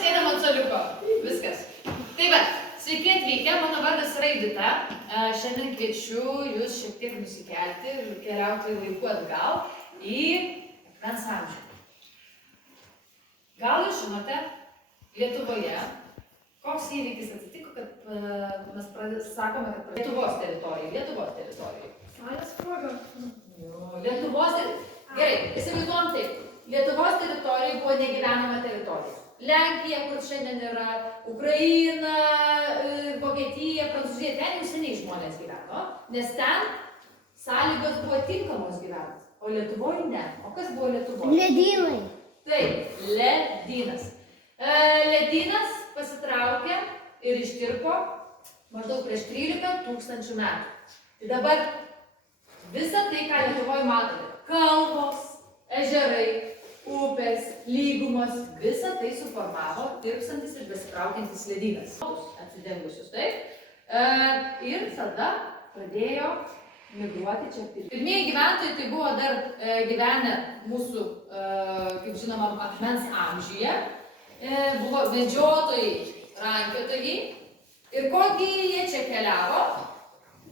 sėdam ant suoliuko. Viskas. Tai va, sveiki atvykę, mano vardas yra Edita. Šiandien kviečiu jūs šiek tiek nusikelti ir keliauti laiku atgal į akmens amžių. Gal jūs žinote, Lietuvoje, koks įvykis atsitiko, kad mes sakome, kad Lietuvos teritorijai. Saulės sprogo. Lietuvos teritorijai. Gerai, įsivaizduojam taip. Lietuvos teritorijai buvo negyvenama teritorija. Lenkija, kur šiandien yra Ukraina, Vokietija, Prancūzija, ten jau seniai žmonės gyveno, nes ten sąlygos buvo tinkamos gyventi, o Lietuvoje ne. O kas buvo Lietuvoje? Ledynai. Taip, ledynas. Ledynas pasitraukė ir ištirpo maždaug prieš 13 000 metų. Tai dabar visa tai, ką Lietuvoje matote, kalvos, ežerai, upės, lygumos, visa tai suformavo tirpsantis ir besitraukiantis ledynas. Atsidengusius, taip. Ir tada pradėjo migruoti čia. Pirmieji gyventojai tai buvo dar gyvenę mūsų, kaip žinoma, akmens amžiuje. Buvo medžiotojai, rankiotojai. Ir kogi jie čia keliavo?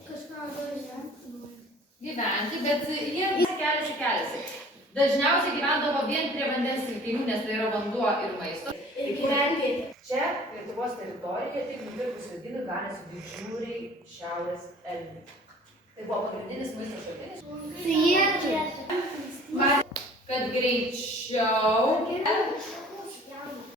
Kažką gyventi, bet jie keliasi. Dažniausiai gyvendavo vien prie vandens telkinių, nes tai yra vanduo ir maisto. Ir gyvenvietė. Čia Lietuvos teritorijoje tik nuvirtus ledynų ganėsi didžiuliai šiaurės elniai. Tai buvo pagrindinis maisto šaltinis. Tai jie čia. Kad greičiau